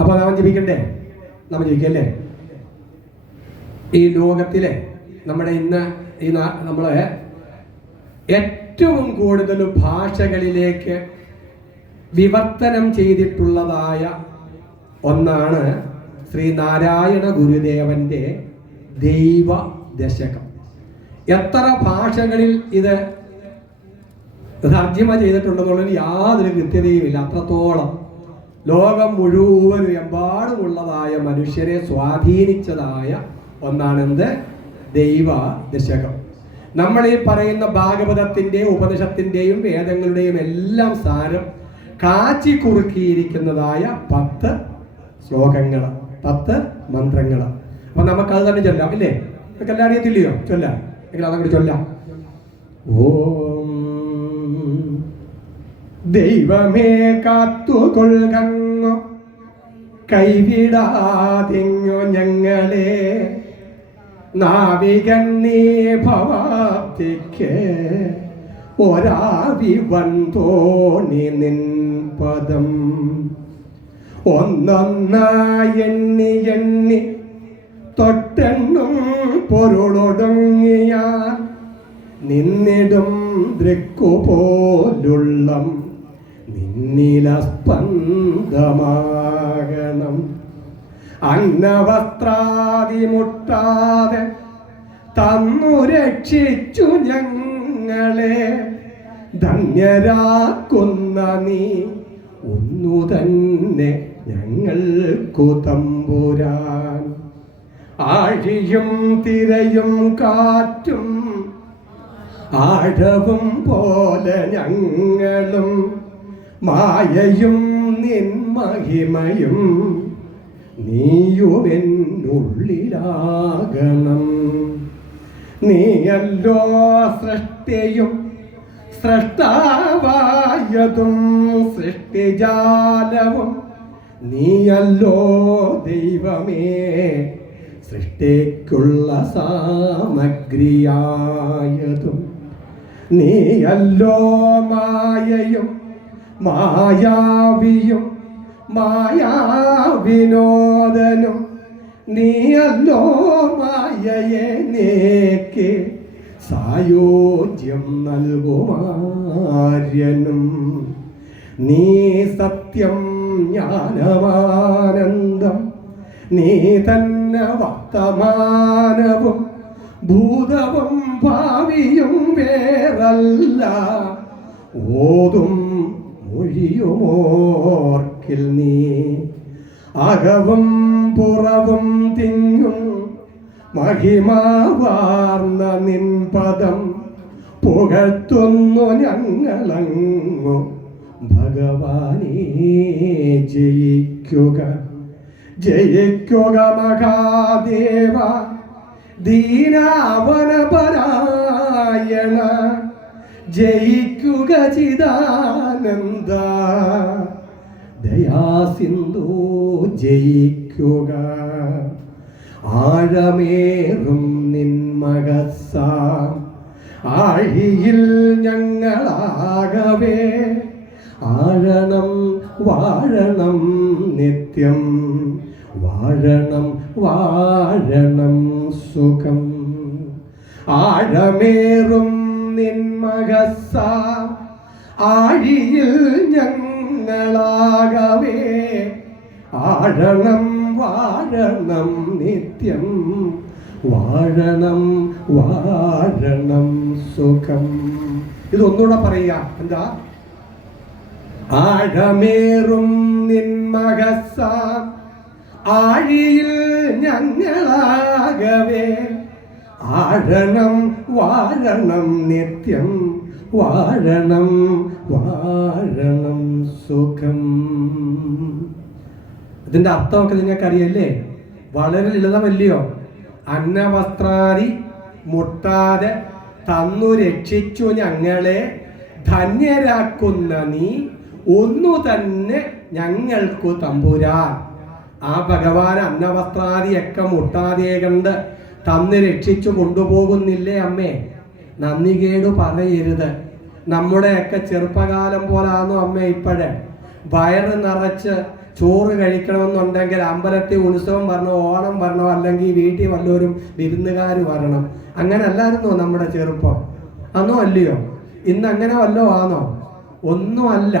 അപ്പോൾ നാം ജപിക്കണ്ടേ? നാം ജപിക്കല്ലേ? ഈ ലോകത്തിലെ നമ്മുടെ ഇന്ന് ഈ നമ്മൾ ഏറ്റവും കൂടുതൽ ഭാഷകളിലേക്ക് വിവർത്തനം ചെയ്തിട്ടുള്ളതായ ഒന്നാണ് ശ്രീ നാരായണ ഗുരുദേവന്റെ ദൈവ ദശകം എത്ര ഭാഷകളിൽ ഇത് തർജിമ ചെയ്തിട്ടുണ്ടെന്നുള്ളതിന് യാതൊരു കൃത്യതയുമില്ല. അത്രത്തോളം ലോകം മുഴുവനും എമ്പാടുമുള്ളതായ മനുഷ്യരെ സ്വാധീനിച്ചതായ ഒന്നാണെന്ത്? ദൈവ ദശകം. നമ്മൾ ഈ പറയുന്ന ഭാഗവതത്തിന്റെയും ഉപനിഷത്തിന്റെയും വേദങ്ങളുടെയും എല്ലാം സാരം കാച്ചി കുറുക്കിയിരിക്കുന്നതായ പത്ത് ശ്ലോകങ്ങൾ പത്ത് മന്ത്രങ്ങൾ. അപ്പൊ നമുക്ക് അത് തന്നെ ചൊല്ലാം ഇല്ലേ? നിങ്ങൾക്ക് എല്ലാം അറിയത്തില്ലയോ ചൊല്ലാം. എങ്കിൽ അതങ്ങോട്ട് ചൊല്ലാം. ഓം ദൈവമേ കാത്തു കാത്തുകൊള്ളുകങ്ങോ. കൈവിടാതിങ്ങോ ഞങ്ങളെ. നാവികൻ നീ ഭവാബ്ദിക്ക്. ഒരാവി വന്തോണി നിൻ പദം ഒന്നൊന്നായി എണ്ണി എണ്ണി തൊട്ടെണ്ണും പൊരുളൊടുങ്ങിയാൽ നിന്നിടും ദൃക്കുപോലുള്ളം. നിന്നില അന്നവസ്ത്രാതിമുട്ടാതെ തന്നു രക്ഷിച്ചു ഞങ്ങളെ. ധന്യരാക്കുന്ന നീ ഒന്നു തന്നെ ഞങ്ങൾക്കു തമ്പുരാൻ. ആഴിയും തിരയും കാറ്റും ആഴവും പോലെ ഞങ്ങളും മായയും നിൻ മഹിമയും നീയുമെന്നുള്ളിലാകണം. നീയല്ലോ സൃഷ്ടിയും സൃഷ്ടാവായതും സൃഷ്ടിജാലവും നീയല്ലോ ദൈവമേ സൃഷ്ടിക്കുള്ള സാമഗ്രിയായതും നീയല്ലോ മായയും മായാവിയും മായാവിനോദനും നീയല്ലോ മായയെ നേക്ക് സായോജ്യം നൽകുമാര്യനും. നീ സത്യം ജ്ഞാനമാനന്ദം നീ തന്നെ വർത്തമാനവും ഭൂതവും ഭാവിയും വേറല്ല. ഓതും മൊഴിയുമോർക്കിൽ നീ. അകവും പുറവും തിങ്ങും മഹിമാവാർന്ന നിൻ പദം പുകഴ്ത്തുന്നു ഞങ്ങളങ്ങു. ഭഗവാനേ ജയിക്കുക. ജയിക്കുക മഹാദേവ. ദീനാവനപരായണ ജയിക്കുക ചിദാനന്ദ. ദയാസിന്ധു ജയിക്കുക. ആഴമേറും നിന്മകസ ആഴിയിൽ ഞങ്ങളാകവേ. ആഴണം വാഴണം നിത്യം. വാഴണം വാഴണം സുഖം. ആഴമേറും നിന്മകസ ആഴിയിൽ ഞങ്ങളാകവേ. ആഴണം വാഴണം നിത്യം. വാഴണം വാഴണം സുഖം. ഇതൊന്നുകൂടെ പറയുക. എന്താ? ആഴമേറും നിന്മകസ ആഴിയിൽ ഞങ്ങളാകവേ. ആഴണം വാഴണം നിത്യം. വാഴണം വാഴണം സുഖം. ഇതിന്റെ അർത്ഥമൊക്കെ നിങ്ങൾക്ക് അറിയല്ലേ വളരെ ലളിതമല്ലയോ? അന്നവസ്ത്രാദി മുട്ടാതെ തന്നു രക്ഷിച്ചു ഞങ്ങളെ ധന്യരാക്കുന്ന നീ ഒന്നു തന്നെ ഞങ്ങൾക്കു തമ്പുരാൻ. ആ ഭഗവാൻ അന്നവസ്ത്രാദിയൊക്കെ മുട്ടാതെ കണ്ട് തന്ന് രക്ഷിച്ചു കൊണ്ടുപോകുന്നില്ലേ അമ്മേ? നന്ദി കേടു പറയരുത്. നമ്മുടെയൊക്കെ ചെറുപ്പകാലം പോലാണോ അമ്മ ഇപ്പോഴേ? വയറ് നിറച്ച് ചോറ് കഴിക്കണമെന്നുണ്ടെങ്കിൽ അമ്പലത്തിൽ ഉത്സവം വരണോ ഓണം വരണോ അല്ലെങ്കിൽ വീട്ടിൽ വല്ലവരും വിരുന്നുകാർ വരണം. അങ്ങനെ അല്ലായിരുന്നോ നമ്മുടെ ചെറുപ്പം? അന്നോ അല്ലയോ? ഇന്ന് അങ്ങനെ വല്ലോ ആണോ ഒന്നും അല്ല.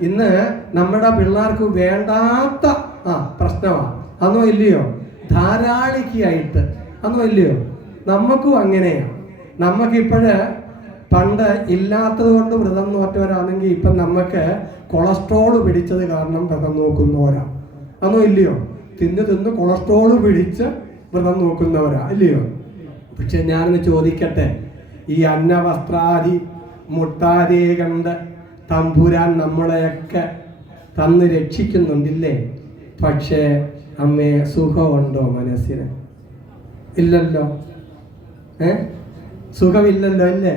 ഇന്ന് നമ്മുടെ പിള്ളേർക്ക് വേണ്ടാത്ത ആ പ്രശ്നമാണ് അന്നോ ഇല്ലയോ? ധാരാളിക്കായിട്ട് അന്നോ ഇല്ലയോ നമുക്കും അങ്ങനെയാണ് നമുക്കിപ്പോഴ് പണ്ട് ഇല്ലാത്തത് കൊണ്ട് വ്രതം നോറ്റവരാണെങ്കിൽ ഇപ്പം നമുക്ക് കൊളസ്ട്രോൾ പിടിച്ചത് കാരണം വ്രതം നോക്കുന്നവരാ. അന്നോ ഇല്ലയോ തിന്ന് തിന്ന് കൊളസ്ട്രോൾ പിടിച്ച് വ്രതം നോക്കുന്നവരാ. ഇല്ലയോ? പക്ഷെ ഞാനൊന്ന് ചോദിക്കട്ടെ. ഈ അന്നവസ്ത്രാദി മുട്ടാതെ കണ്ട് തമ്പുരാൻ നമ്മളെയൊക്കെ തന്ന് രക്ഷിക്കുന്നുണ്ടില്ലേ? പക്ഷേ അമ്മേ സുഖമുണ്ടോ മനസ്സിന്? ഇല്ലല്ലോ. ഏ? സുഖമില്ലല്ലോ അല്ലേ?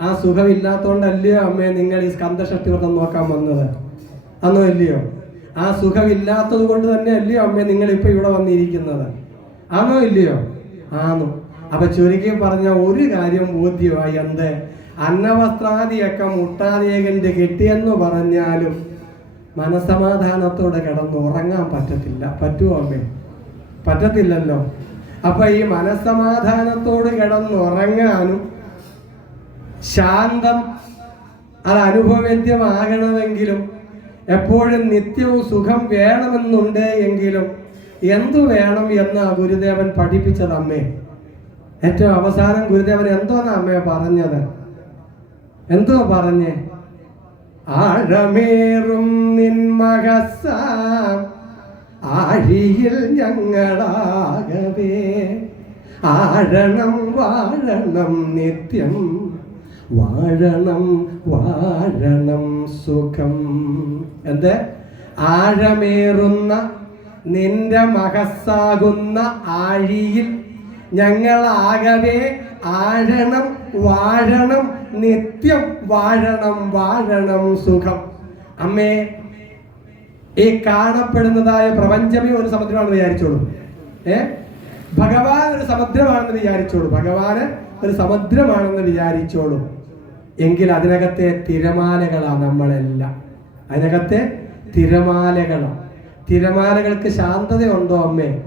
ആ സുഖമില്ലാത്തോണ്ടല്ലയോ അമ്മേ നിങ്ങൾ ഈ സ്കന്ധഷഷ്ടി വ്രതം നോക്കാൻ വന്നത്. അന്നോ അല്ലയോ ആ സുഖമില്ലാത്തത് കൊണ്ട് തന്നെ അല്ലയോ അമ്മേ നിങ്ങൾ ഇപ്പൊ ഇവിടെ വന്നിരിക്കുന്നത്. ആണോ ഇല്ലയോ? ആണോ അപ്പൊ ചുരുക്കി പറഞ്ഞ ഒരു കാര്യം ബോധ്യമായി എന്ത് അന്നവസ്ത്രാദിയൊക്കെ മുട്ടാദേകന്റെ കിട്ടിയെന്ന് പറഞ്ഞാലും മനസമാധാനത്തോടെ കിടന്ന് ഉറങ്ങാൻ പറ്റത്തില്ല. പറ്റുമോ അമ്മേ? പറ്റത്തില്ലല്ലോ. അപ്പൊ ഈ മനസ്സമാധാനത്തോട് കിടന്നുറങ്ങാനും ശാന്തം അത് അനുഭവവേദ്യമാകണമെങ്കിലും എപ്പോഴും നിത്യവും സുഖം വേണമെന്നുണ്ട് എങ്കിലും എന്തു വേണം എന്ന് ഗുരുദേവൻ പഠിപ്പിച്ചത് അമ്മേ. ഏറ്റവും അവസാനം ഗുരുദേവൻ എന്തോന്ന് അമ്മയെ പറഞ്ഞത്? എന്തോ പറഞ്ഞേ? ആഴമേറും നിന്മകസ ആഴിയിൽ ഞങ്ങളാകവേ. ആഴണം വാഴണം നിത്യം. വാഴണം വാഴണം സുഖം. എന്ത്? ആഴമേറുന്ന നിന്റെ മഹസ്സാകുന്ന ആഴിയിൽ ഞങ്ങളാകവേ. ആഴണം വാഴണം നിത്യം. വാഴണം വാഴണം സുഖം. അമ്മേ ഈ കാണപ്പെടുന്നതായ പ്രപഞ്ചമേ ഒരു സമുദ്രമാണെന്ന് വിചാരിച്ചോളൂ. ഏ? ഭഗവാൻ ഒരു സമുദ്രമാണെന്ന് വിചാരിച്ചോളൂ. ഭഗവാന് ഒരു സമുദ്രമാണെന്ന് വിചാരിച്ചോളൂ. എങ്കിൽ അതിനകത്തെ തിരമാലകളാണ് നമ്മളെല്ലാം. അതിനകത്തെ തിരമാലകളാണ് തിരമാലകൾക്ക് ശാന്തതയുണ്ടോ അമ്മേ?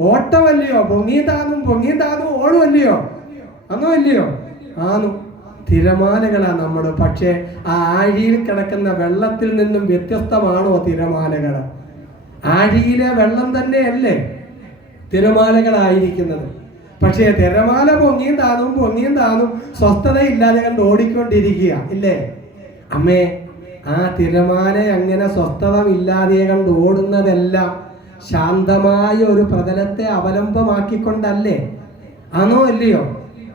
ഓട്ടമല്ലയോ? പൊങ്ങി താന്നും പൊങ്ങി താന്നും ഓടുമല്ലയോ? അന്നോ അല്ലയോ ആന്നു. തിരമാലകളാ നമ്മുടെ. പക്ഷേ ആ ആഴിയിൽ കിടക്കുന്ന വെള്ളത്തിൽ നിന്നും വ്യത്യസ്തമാണോ തിരമാലകൾ? ആഴിയിലെ വെള്ളം തന്നെയല്ലേ തിരമാലകളായിരിക്കുന്നത്. പക്ഷേ തിരമാല പൊങ്ങിയും താന്നും പൊങ്ങിയും താന്നും സ്വസ്ഥതയില്ലാതെ കണ്ട് ഓടിക്കൊണ്ടിരിക്കുക ഇല്ലേ? അമ്മേ ആ തിരമാല അങ്ങനെ സ്വസ്ഥതമില്ലാതെ കണ്ട് ഓടുന്നതെല്ലാം ശാന്തമായ ഒരു പ്രതലത്തെ അവലംബമാക്കിക്കൊണ്ടല്ലേ? ആണോ അല്ലയോ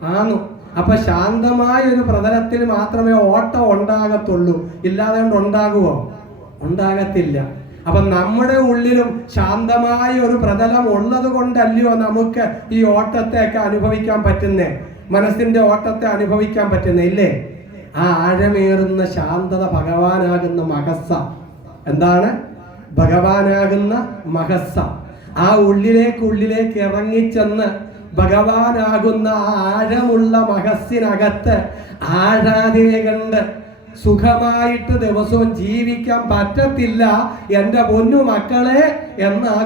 ആണോ? അപ്പൊ ശാന്തമായ ഒരു പ്രതലത്തിൽ മാത്രമേ ഓട്ടം ഉണ്ടാകത്തുള്ളൂ. ഇല്ലാതെ കൊണ്ട് ഉണ്ടാകുമോ ഉണ്ടാകത്തില്ല. അപ്പൊ നമ്മുടെ ഉള്ളിലും ശാന്തമായ ഒരു പ്രതലം ഉള്ളത് കൊണ്ടല്ലയോ നമുക്ക് ഈ ഓട്ടത്തെയൊക്കെ അനുഭവിക്കാൻ പറ്റുന്നേ? മനസ്സിന്റെ ഓട്ടത്തെ അനുഭവിക്കാൻ പറ്റുന്നേ? ഇല്ലേ? ആ ആഴമേറുന്ന ശാന്തത ഭഗവാനാകുന്ന മഹസ്സ. എന്താണ്? ഭഗവാനാകുന്ന മഹസ്സ. ആ ഉള്ളിലേക്ക് ഉള്ളിലേക്ക് ഇറങ്ങിച്ചെന്ന് ഭഗവാനാകുന്ന ആഴമുള്ള മഹസ്സിനകത്ത് ആരാധനയെ കണ്ട് സുഖമായിട്ട് ദിവസവും ജീവിക്കാൻ പറ്റത്തില്ല എന്റെ പൊന്നു മക്കളെ എന്ന് ആ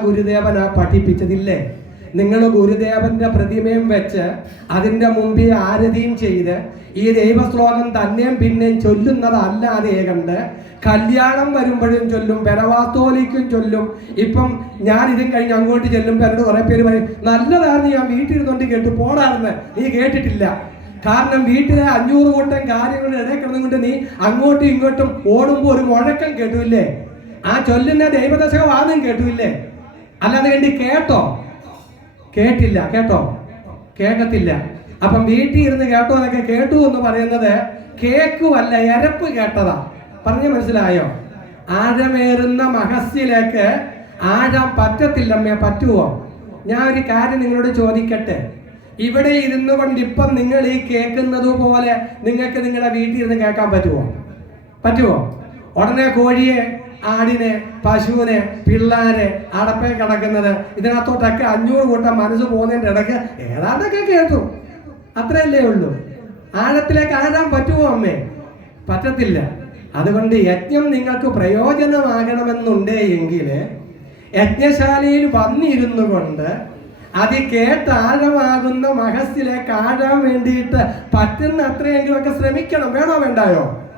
പഠിപ്പിച്ചതില്ലേ? നിങ്ങൾ ഗുരുദേവന്റെ പ്രതിമയും വെച്ച് അതിന്റെ മുമ്പിൽ ആരതിയും ചെയ്ത് ഈ ദൈവശ്ലോകം തന്നെയും പിന്നെയും ചൊല്ലുന്നതല്ലാതെ കണ്ട് കല്യാണം വരുമ്പോഴും ചൊല്ലും പെരവാത്തോലിക്കും ചൊല്ലും. ഇപ്പം ഞാൻ ഇതും കഴിഞ്ഞ് അങ്ങോട്ട് ചെല്ലുമ്പോൾ എന്നോട് കുറെ പേര് പറയും നല്ലതാണ് ഞാൻ വീട്ടിൽ ഇരുന്നുകൊണ്ട് കേട്ടു പോടാണെന്ന് നീ കേട്ടിട്ടില്ല. കാരണം വീട്ടിലെ അഞ്ഞൂറ് കൂട്ടം കാര്യങ്ങളുടെ ഇടയിൽ കിടന്നുകൊണ്ട് നീ അങ്ങോട്ടും ഇങ്ങോട്ടും ഓടുമ്പോൾ ഒരു മുഴക്കം കേട്ടുമില്ലേ ആ ചൊല്ലുന്ന ദൈവദശകവാദം കേട്ടുമില്ലേ അല്ലാതെ വേണ്ടി കേട്ടോ? കേട്ടില്ല കേട്ടോ? കേൾക്കത്തില്ല. അപ്പം വീട്ടിൽ ഇരുന്ന് കേട്ടോ എന്നൊക്കെ കേട്ടു എന്ന് പറയുന്നത് കേക്കുമല്ല എരപ്പ് കേട്ടതാ. പറഞ്ഞു മനസ്സിലായോ? ആഴമേറുന്ന മഹസ്സിലേക്ക് ആഴാൻ പറ്റത്തില്ലമ്മേ പറ്റുമോ ഞാൻ ഒരു കാര്യം നിങ്ങളോട് ചോദിക്കട്ടെ. ഇവിടെ ഇരുന്നു കൊണ്ട് ഇപ്പം നിങ്ങൾ ഈ കേൾക്കുന്നത് പോലെ നിങ്ങൾക്ക് നിങ്ങളുടെ വീട്ടിൽ ഇരുന്ന് കേൾക്കാൻ പറ്റുമോ പറ്റുമോ ഉടനെ കോഴിയെ ആടിനെ പശുവിനെ പിള്ളേരെ അടപ്പേ കിടക്കുന്നത്. ഇതിനകത്തോട്ടൊക്കെ അഞ്ഞൂറ് കൂട്ടം മനസ്സ് പോകുന്നതിന്റെ ഇടയ്ക്ക് ഏതാണ്ടൊക്കെ കേട്ടു. അത്രയല്ലേ ഉള്ളൂ. ആഴത്തിലേക്ക് ആഴാൻ പറ്റുമോ അമ്മേ? പറ്റത്തില്ല. അതുകൊണ്ട് യജ്ഞം നിങ്ങൾക്ക് പ്രയോജനമാകണമെന്നുണ്ടേ എങ്കിൽ യജ്ഞശാലയിൽ വന്നിരുന്നു കൊണ്ട് അത് കേട്ടാഴമാകുന്ന മഹസ്സിലേക്ക് ആഴാൻ വേണ്ടിയിട്ട് പറ്റുന്ന അത്രയെങ്കിലുമൊക്കെ ശ്രമിക്കണം. വേണോ വേണ്ടായോ?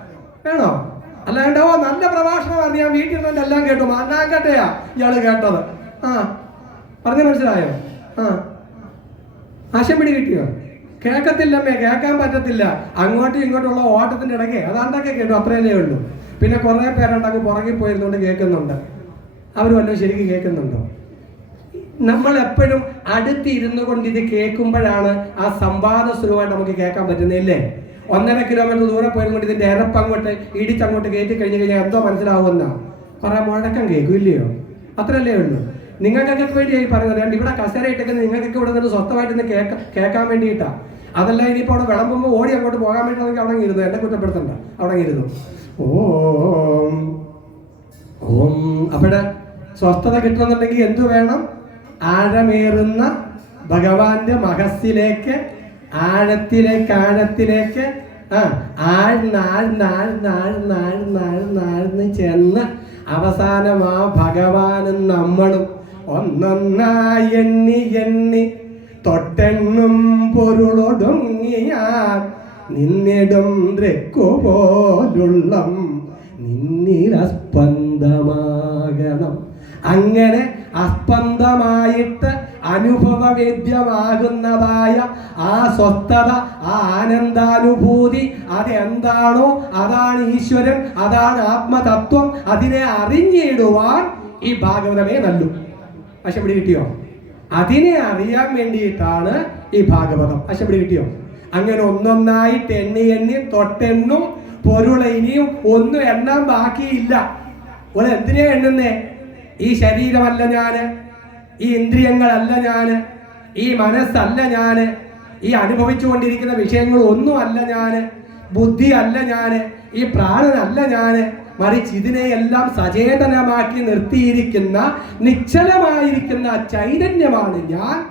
വേണോ? അല്ലാണ്ട് നല്ല പ്രഭാഷണമായിരുന്നു. ഞാൻ വീട്ടിൽ നിന്ന് എല്ലാം കേട്ടു. മാണ്ടാങ്കട്ടയാ ഇയാൾ കേട്ടത്. ആ പറഞ്ഞു മനസ്സിലായോ? ആ. ആശം പിടി കിട്ടിയോ? കേൾക്കത്തില്ലമ്മേ കേൾക്കാൻ പറ്റത്തില്ല. അങ്ങോട്ടും ഇങ്ങോട്ടുള്ള ഓട്ടത്തിന്റെ ഇടയ്ക്ക്. അതാണ്ടൊക്കെ കേട്ടു അത്രയല്ലേ ഉള്ളൂ. പിന്നെ കുറേ പേരുണ്ടങ്ങ് പുറകിൽ പോയിരുന്നുകൊണ്ട് കേൾക്കുന്നുണ്ട്. അവരും വല്ലതും ശരിക്കും കേൾക്കുന്നുണ്ടോ? നമ്മൾ എപ്പോഴും അടുത്തിരുന്നു കൊണ്ട് ഇത് കേൾക്കുമ്പോഴാണ് ആ സംവാദ സുഖമായിട്ട് നമുക്ക് കേൾക്കാൻ പറ്റുന്നില്ലേ ഒന്നര കിലോമീറ്റർ ദൂരെ പോയിരുന്നുകൊണ്ട് അങ്ങോട്ട് ഇടിച്ചങ്ങോട്ട് കയറ്റി കഴിഞ്ഞ് കഴിഞ്ഞാൽ എന്തോ മനസ്സിലാവുമെന്നാണ് കുറെ മുഴക്കം കേൾക്കും ഇല്ലയോ അത്രയല്ലേ ഉള്ളൂ. നിങ്ങൾക്കൊക്കെ വേണ്ടിയായി പറയുന്നത് രണ്ട് ഇവിടെ കസേര ഇട്ടേക്കുന്നത് നിങ്ങൾക്കൊക്കെ ഇവിടെ നിന്ന് സ്വസ്ഥമായിട്ട് ഇന്ന് കേൾക്ക കേൾക്കാൻ വേണ്ടിയിട്ടാ. അതല്ല ഇനിയിപ്പോൾ അവിടെ വിളമ്പുമ്പോൾ ഓടി അങ്ങോട്ട് പോകാൻ വേണ്ടി അവിടെ ഇരുന്നു. എന്നെ കുറ്റപ്പെടുത്തണ്ട. അവിടെ ഇരുന്നു. ഓം. ഓം. അവിടെ സ്വസ്ഥത കിട്ടണമെന്നുണ്ടെങ്കിൽ എന്തു വേണം? ആഴമേറുന്ന ഭഗവാന്റെ മഹസ്സിലേക്ക് ആഴത്തിലേക്ക് ആഴത്തിലേക്ക് ആ ആഴ്ന്ന് ആഴ്ന്ന് ആഴ്ന്ന് ആഴ്ന്ന് ആഴ്ന്ന് ആഴ്ന്ന് ആഴ്ന്ന് ചെന്ന് അവസാനം ആ ഭഗവാനും നമ്മളും ഒന്നൊന്നായി എണ്ണി എണ്ണി തൊട്ടെണ്ണും പൊരുളൊടുങ്ങിയാൽ നിന്നിടും ദൃക്കുപോലുള്ളം നിന്നിരസ്പന്ദമാകണം അങ്ങനെ അസ്പന്ദമായിട്ട് അനുഭവവേദ്യമാകുന്നതായ ആ സ്വസ്ഥത ആ ആനന്ദാനുഭൂതി അതെന്താണോ? അതാണ് ഈശ്വരൻ അതാണ് ആത്മതത്വം. അതിനെ അറിഞ്ഞിടുവാൻ ഈ ഭാഗവതമേ നല്ലു. ഇവിടെ കിട്ടിയോ? അതിനെ അറിയാൻ വേണ്ടിയിട്ടാണ് ഈ ഭാഗവതം. ഇവിടെ കിട്ടിയോ? അങ്ങനെ ഒന്നൊന്നായിട്ട് എണ്ണി എണ്ണി തൊട്ടെണ്ണും പൊരുള ഇനിയും ഒന്നും എണ്ണാൻ ബാക്കിയില്ല. ഒരു എന്തിനാ എണ്ണുന്നേ? ഈ ശരീരമല്ല ഞാൻ. ഈ ഇന്ദ്രിയങ്ങളല്ല ഞാൻ ഈ മനസ്സല്ല ഞാൻ ഈ അനുഭവിച്ചുകൊണ്ടിരിക്കുന്ന വിഷയങ്ങൾ ഒന്നും അല്ല ഞാൻ ബുദ്ധി അല്ല ഞാൻ ഈ പ്രാണനല്ല ഞാൻ മറിച്ച് ഇതിനെയെല്ലാം സചേതനമാക്കി നിർത്തിയിരിക്കുന്ന നിശ്ചലമായിരിക്കുന്ന ചൈതന്യമാണ് ഞാൻ.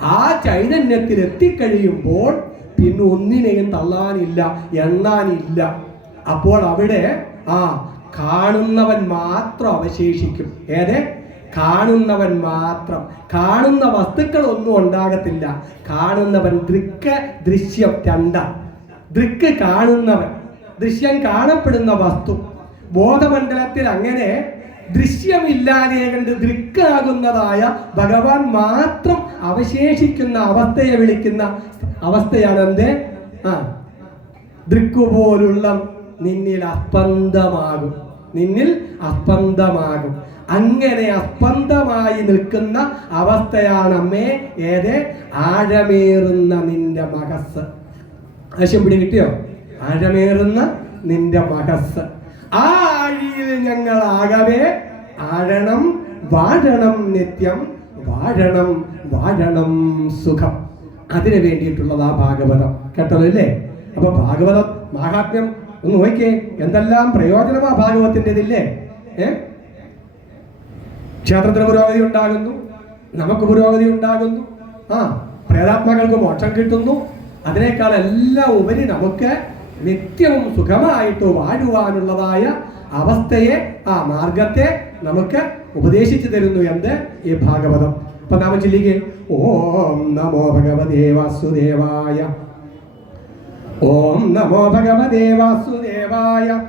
ആ ചൈതന്യത്തിൽ എത്തിക്കഴിയുമ്പോൾ പിന്നെ ഒന്നിനെയും തള്ളാനില്ല എണ്ണാനില്ല. അപ്പോൾ അവിടെ ആ കാണുന്നവൻ മാത്രം അവശേഷിക്കും. ഏതെ? കാണുന്നവൻ മാത്രം. കാണുന്ന വസ്തുക്കൾ ഒന്നും ഉണ്ടാകത്തില്ല. കാണുന്നവൻ ദൃക്ക ദൃശ്യം രണ്ട ദൃക്ക് കാണുന്നവൻ ദൃശ്യം കാണപ്പെടുന്ന വസ്തു. ബോധമണ്ഡലത്തിൽ അങ്ങനെ ദൃശ്യമില്ലാതെ കണ്ട് ദൃക്കാകുന്നതായ ഭഗവാൻ മാത്രം അവശേഷിക്കുന്ന അവസ്ഥയെ വിളിക്കുന്ന അവസ്ഥയാണ് എന്ത്? ആ ദൃക്കുപോലുള്ള നിന്നിൽ അസ്പന്ദമാകും. നിന്നിൽ അസ്പന്ദമാകും. അങ്ങനെ അസ്പന്ദമായി നിൽക്കുന്ന അവസ്ഥയാണ് അമ്മേ ഏത്? ആഴമേറുന്ന നിന്റെ മകസ് ആശം പിടി കിട്ടിയോ? ആഴമേറുന്ന നിന്റെ മകസ് ആ ആഴിയിൽ ഞങ്ങൾ ആകവേ ആഴണം വാഴണം നിത്യം വാഴണം വാഴണം സുഖം. അതിനു വേണ്ടിയിട്ടുള്ളത് ആ ഭാഗവതം. കേട്ടല്ലോ അല്ലേ? അപ്പൊ ഭാഗവതം മഹാത്മ്യം ഒന്ന് നോക്കിയേ എന്തെല്ലാം പ്രയോജനമാ ഭാഗവത്തിന്റെതില്ലേ? ഏ? ക്ഷേത്രത്തിന് പുരോഗതി ഉണ്ടാകുന്നു. നമുക്ക് പുരോഗതി ഉണ്ടാകുന്നു. ആ പ്രേതാത്മാക്കൾക്ക് മോക്ഷം കിട്ടുന്നു. അതിനേക്കാൾ എല്ലാം ഉപരി നമുക്ക് നിത്യവും സുഖമായിട്ട് വാഴുവാനുള്ളതായ അവസ്ഥയെ ആ മാർഗത്തെ നമുക്ക് ഉപദേശിച്ചു തരുന്നു എന്ത് ഈ ഭാഗവതം. അപ്പൊ നാമ ചൊല്ലിക്കേ ഓം നമോ ഭഗവതേ വാസുദേവായ. ഓം നമോ ഭഗവതേ വാസുദേവായ.